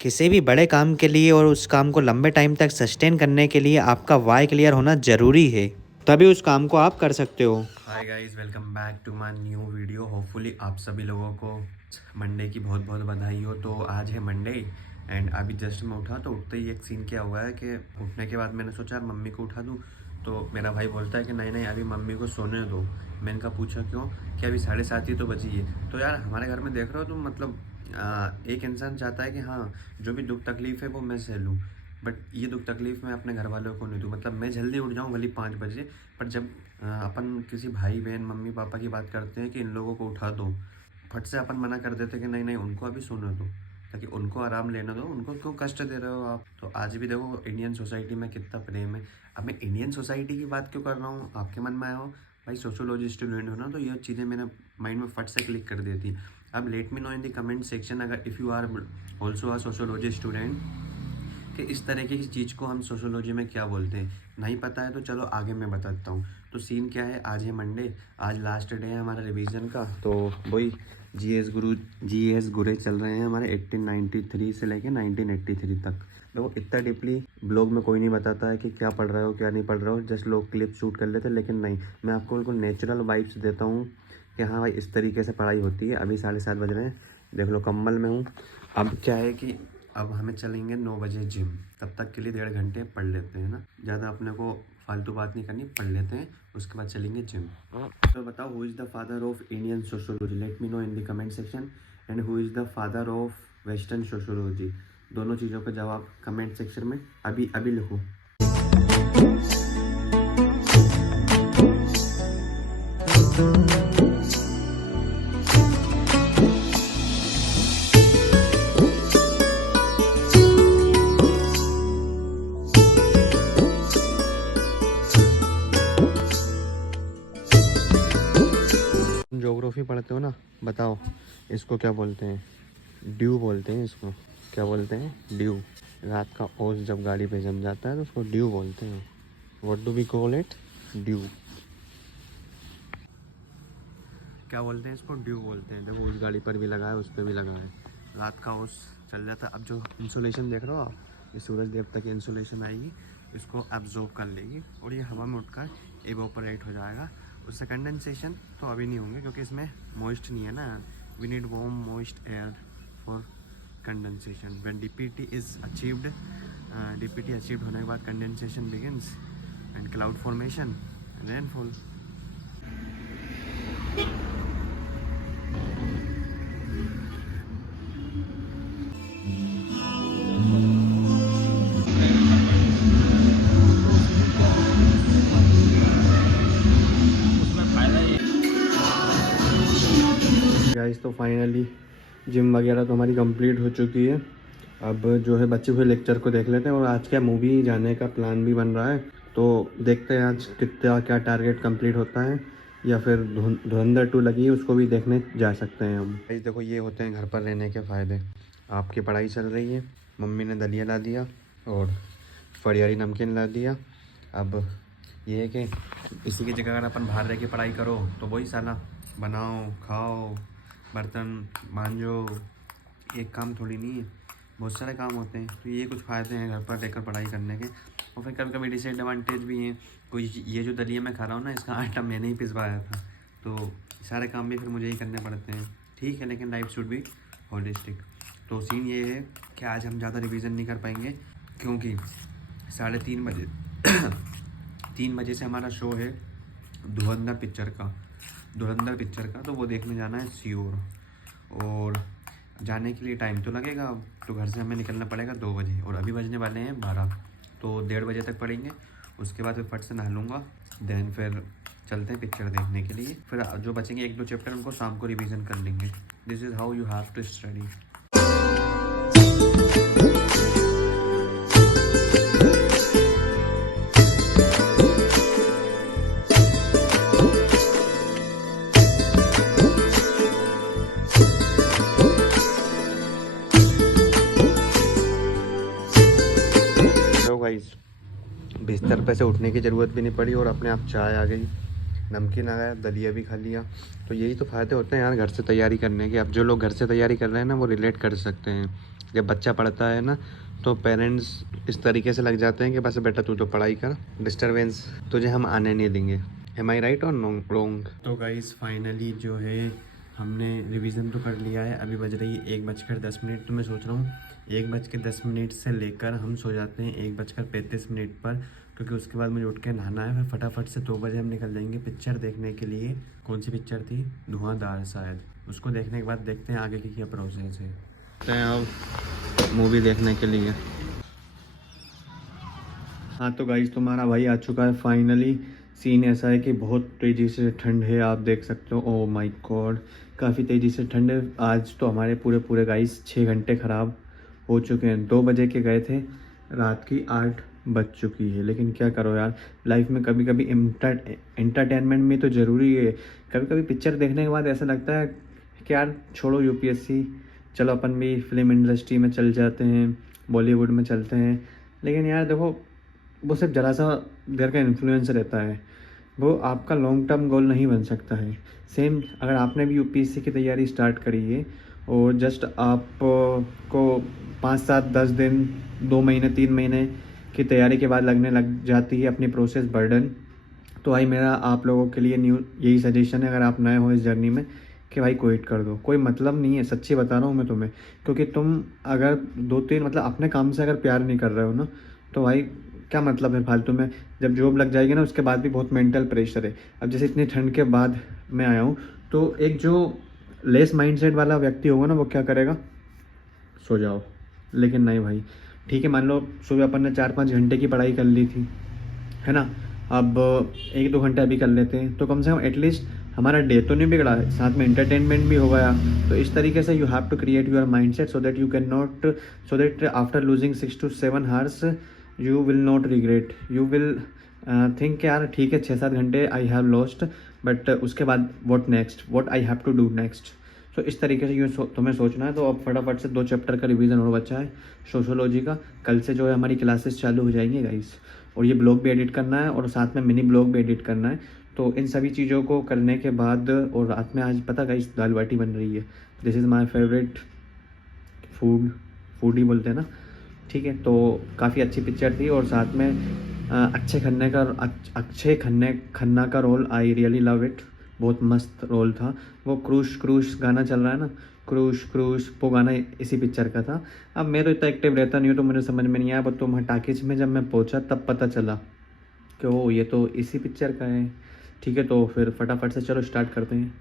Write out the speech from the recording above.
किसी भी बड़े काम के लिए और उस काम को लंबे टाइम तक सस्टेन करने के लिए आपका वाई क्लियर होना ज़रूरी है, तभी उस काम को आप कर सकते हो। Hi guys, welcome back to my new video. Hopefully आप सभी लोगों को मंडे की बहुत बहुत बधाई हो। तो आज है मंडे एंड अभी जस्ट मैं उठा तो उठते ही एक सीन क्या हुआ है कि उठने के बाद मैंने सोचा मम्मी को उठा दूँ। तो मेरा भाई बोलता है कि नहीं नहीं अभी मम्मी को सोने दो। मैंने कहा पूछा क्यों, कि अभी 7:30 ही तो बजी है। तो यार हमारे घर में देख रहे हो तुम, मतलब एक इंसान चाहता है कि हाँ जो भी दुख तकलीफ़ है वो मैं सह लूँ, बट ये दुख तकलीफ़ मैं अपने घर वालों को नहीं दूँ। मतलब मैं जल्दी उठ जाऊँ भले 5 बजे, पर जब अपन किसी भाई बहन मम्मी पापा की बात करते हैं कि इन लोगों को उठा दो, फट से अपन मना कर देते हैं कि नहीं नहीं उनको अभी सोने दो, ताकि उनको आराम लेने दो। उनको क्यों कष्ट दे रहे हो आप। तो आज भी देखो इंडियन सोसाइटी में कितना प्रेम है। अब मैं इंडियन सोसाइटी की बात क्यों कर रहा हूँ, आपके मन में आया हो भाई, सोशोलॉजी स्टूडेंट हो ना, तो ये चीज़ें मेरे माइंड में फट से क्लिक कर देती। अब let me know in the comment section अगर if you are also a sociology student, कि इस तरीके की चीज़ को हम सोशोलॉजी में क्या बोलते हैं। नहीं पता है तो चलो आगे मैं बताता हूँ। तो सीन क्या है, आज है मंडे, आज लास्ट डे है हमारा रिवीजन का। तो वही जीएस गुरे चल रहे हैं हमारे 1893 से लेके 1983 तक। देखो इतना डीपली ब्लॉग में कोई नहीं बताता है कि क्या पढ़ रहे हो क्या नहीं पढ़ रहे हो, जस्ट लोग क्लिप शूट कर लेते हैं। लेकिन नहीं, मैं आपको बिल्कुल नेचुरल वाइब्स देता हूँ कि हाँ भाई इस तरीके से पढ़ाई होती है। अभी 7:30 बज रहे हैं, देख लो कम्बल में हूँ। अब क्या है कि अब हमें चलेंगे 9 बजे जिम। तब तक के लिए 1.5 घंटे पढ़ लेते हैं ना, ज़्यादा अपने को फालतू बात नहीं करनी, पढ़ लेते हैं उसके बाद चलेंगे जिम। तो बताओ who is the father of Indian sociology, late me know in the comment section. And who is the father of western sociology, दोनों चीज़ों का जवाब कमेंट सेक्शन में अभी अभी लिखो। ज्योग्राफी पढ़ते हो ना, बताओ इसको क्या बोलते हैं। ड्यू बोलते हैं इसको। क्या बोलते हैं? ड्यू। रात का ओस जब गाड़ी पे जम जाता है तो उसको ड्यू बोलते हैं। What do we call it? Dew. क्या बोलते हैं इसको? ड्यू बोलते हैं। देखो उस गाड़ी पर भी लगा है, उस पर भी लगा है। रात का ओस चल जाता है। अब जो इंसुलेशन देख रहे हो आप, ये सूरज देवता की इंसुलेशन आएगी, इसको एब्जॉर्ब कर लेगी और ये हवा में उठकर एवोपरेट हो जाएगा। उससे कंडेंसेशन तो अभी नहीं होंगे क्योंकि इसमें मॉइस्ट नहीं है ना। We need warm moist air for condensation. When DPT is achieved, DPT achieved होने के बाद condensation begins and cloud formation, rainfall. Guys तो फाइनली जिम वगैरह तो हमारी कंप्लीट हो चुकी है। अब जो है बच्चे हुए लेक्चर को देख लेते हैं और आज क्या मूवी जाने का प्लान भी बन रहा है। तो देखते हैं आज कितना क्या टारगेट कंप्लीट होता है, या फिर धुरंधर 2 लगी है उसको भी देखने जा सकते हैं हम। गाइस देखो ये होते हैं घर पर रहने के फ़ायदे। आपकी पढ़ाई चल रही है, मम्मी ने दलिया ला दिया और फरियारी नमकीन ला दिया। अब ये है कि इसी की जगह अगर अपन बाहर रह के पढ़ाई करो तो वही साला बनाओ खाओ बर्तन मांजो, एक काम थोड़ी नहीं है, बहुत सारे काम होते हैं। तो ये कुछ फ़ायदे हैं घर पर रहकर पढ़ाई करने के। और फिर कभी कभी डिसएडवांटेज भी हैं। कोई ये जो दलिया मैं खा रहा हूँ ना, इसका आटा मैंने ही पिसवाया था, तो सारे काम भी फिर मुझे ही करने पड़ते हैं। ठीक है, लेकिन लाइफ शुड बी होलिस्टिक। तो सीन ये है कि आज हम ज़्यादा रिवीजन नहीं कर पाएंगे क्योंकि 3:30 बजे 3 बजे से हमारा शो है धुरंधर पिक्चर का। तो वो देखने जाना है सीओर, और जाने के लिए टाइम तो लगेगा। तो घर से हमें निकलना पड़ेगा 2 बजे और अभी बजने वाले हैं 12। तो 1:30 बजे तक पढ़ेंगे, उसके बाद फिर फट से नहा लूँगा, देन फिर चलते हैं पिक्चर देखने के लिए। फिर जो बचेंगे 1-2 चैप्टर उनको शाम को रिवीजन कर लेंगे। This is how you have to study. Guys बिस्तर पे से उठने की ज़रूरत भी नहीं पड़ी और अपने आप चाय आ गई, नमकीन आ गया, दलिया भी खा लिया। तो यही तो फ़ायदे होते हैं यार घर से तैयारी करने के। अब जो लोग घर से तैयारी कर रहे हैं ना, वो रिलेट कर सकते हैं जब बच्चा पढ़ता है ना तो पेरेंट्स इस तरीके से लग जाते हैं कि बस बेटा तू तो पढ़ाई कर, डिस्टरबेंस तुझे हम आने नहीं देंगे। एम आई राइट और रॉन्ग? तो गाइस फाइनली जो है हमने रिवीजन तो कर लिया है। अभी बज रही है 1:10। तो मैं सोच रहा हूँ 1:10 से लेकर हम सो जाते हैं 1:35 पर, क्योंकि उसके बाद मुझे उठ के नहाना है। फिर फटाफट से 2 बजे हम निकल जाएंगे पिक्चर देखने के लिए। कौन सी पिक्चर थी? धुआंधार शायद। उसको देखने के बाद देखते हैं आगे की क्या प्रोसेस है। अब मूवी देखने के लिए। हाँ तो गाइस तुम्हारा भाई आ चुका है फाइनली। सीन ऐसा है कि बहुत तेज़ी से ठंड है, आप देख सकते हो। ओह माय गॉड, काफ़ी तेज़ी से ठंड है। आज तो हमारे पूरे गाइस 6 घंटे ख़राब हो चुके हैं। 2 बजे के गए थे, रात की 8 बज चुकी है। लेकिन क्या करो यार, लाइफ में कभी कभी एंटरटेनमेंट भी तो ज़रूरी है। कभी कभी पिक्चर देखने के बाद ऐसा लगता है कि यार छोड़ो यूपीएससी, चलो अपन भी फिल्म इंडस्ट्री में चल जाते हैं, बॉलीवुड में चलते हैं। लेकिन यार देखो, वो सिर्फ ज़रा सा देर का इन्फ्लुएंस रहता है, वो आपका लॉन्ग टर्म गोल नहीं बन सकता है। सेम अगर आपने भी यूपीएससी की तैयारी स्टार्ट करी है और जस्ट आप को 5, 7, 10 दिन, 2 महीने, 3 महीने की तैयारी के बाद लगने लग जाती है अपनी प्रोसेस बर्डन, तो भाई मेरा आप लोगों के लिए यही सजेशन है, अगर आप नए हो इस जर्नी में, कि भाई क्विट कर दो। कोई मतलब नहीं है, सच्ची बता रहा हूँ मैं तुम्हें। क्योंकि तुम अगर 2-3 मतलब अपने काम से अगर प्यार नहीं कर रहे हो ना, तो भाई क्या मतलब है फालतू में। जब जॉब लग जाएगी ना उसके बाद भी बहुत मेंटल प्रेशर है। अब जैसे इतनी ठंड के बाद मैं आया हूँ, तो एक जो लेस माइंडसेट वाला व्यक्ति होगा ना, वो क्या करेगा, सो जाओ। लेकिन नहीं भाई, ठीक है, मान लो सुबह अपन ने 4-5 घंटे की पढ़ाई कर ली थी, है ना, अब 1-2 घंटे अभी कर लेते हैं, तो कम से कम एटलीस्ट हमारा डे तो नहीं बिगड़ा, साथ में एंटरटेनमेंट भी हो गया। तो इस तरीके से you have to create your mindset so that you can not, so that after losing 6 to 7 hours you will not regret, you will think यार ठीक है 6-7 घंटे आई हैव लॉस्ट, बट उसके बाद what next, what I have to do next. तो इस तरीके से तुम्हें सोचना है। तो अब फटाफट से 2 चैप्टर का रिवीजन और बचा है सोशोलॉजी का। कल से जो है हमारी क्लासेस चालू हो जाएंगी गाइस, और ये ब्लॉग भी एडिट करना है और साथ में मिनी ब्लॉग भी एडिट करना है। तो इन सभी चीज़ों को करने के बाद, और रात में आज पता गाइस दाल बाटी बन रही है। This is my favourite food ही बोलते हैं ना, ठीक है। तो काफ़ी अच्छी पिक्चर थी, और साथ में अक्षय खन्ना का role, I really love it, बहुत मस्त रोल था। वो क्रूश गाना चल रहा है ना, क्रूश, वो गाना इसी पिक्चर का था। अब मैं तो इतना एक्टिव रहता नहीं हूँ तो मुझे समझ में नहीं आया, बट तो टाकीज में जब मैं पहुँचा तब पता चला कि वो ये तो इसी पिक्चर का है। ठीक है, तो फिर फटाफट से चलो स्टार्ट करते हैं।